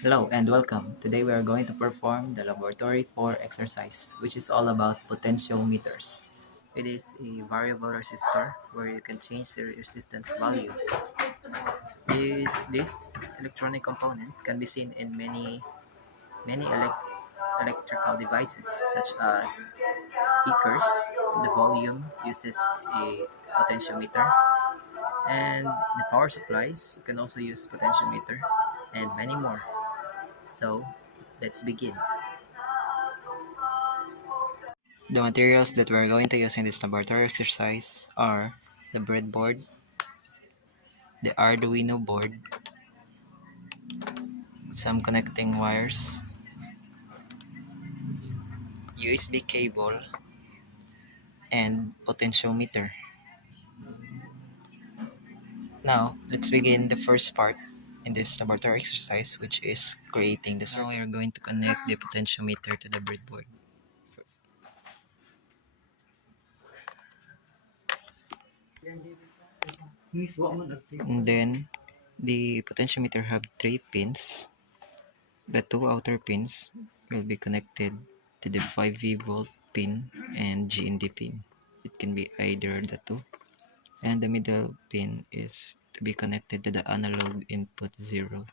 Hello and welcome. Today we are going to perform the laboratory 4 exercise, which is all about potentiometers. It is a variable resistor where you can change the resistance value. This electronic component can be seen in many electrical devices such as speakers. The volume uses a potentiometer, and the power supplies you can also use potentiometer, and many more. So let's begin. The materials that we're going to use in this laboratory exercise are the breadboard, the Arduino board, some connecting wires, USB cable, and potentiometer. Now, let's begin the first part in this laboratory exercise, which is creating the circuit. Now we are going to connect the potentiometer to the breadboard. And then, the potentiometer have three pins. The two outer pins will be connected to the 5V volt pin and GND pin. It can be either the two. And the middle pin is to be connected to the analog input 0.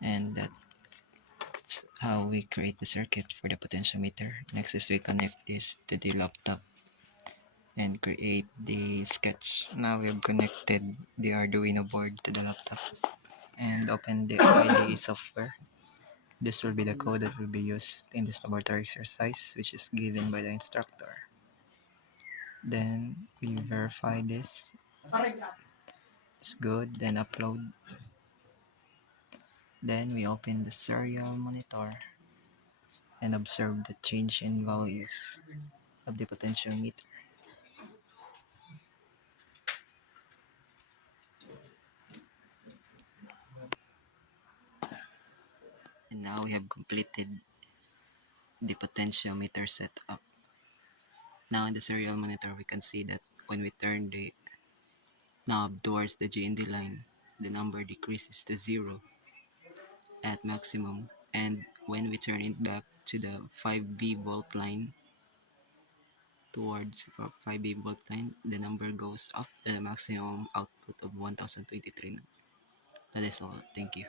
And that's how we create the circuit for the potentiometer. Next is we connect this to the laptop and create the sketch. Now we have connected the Arduino board to the laptop and open the IDE software. This will be the code that will be used in this laboratory exercise, which is given by the instructor. Then we verify this. It's good, then upload. Then we open the serial monitor and observe the change in values of the potentiometer. And now we have completed the potentiometer setup. Now in the serial monitor, we can see that when we turn the knob towards the GND line, the number decreases to 0 at maximum, and when we turn it back to the 5V volt line, towards 5V volt line, the number goes up to the maximum output of 1023. That is all. Thank you.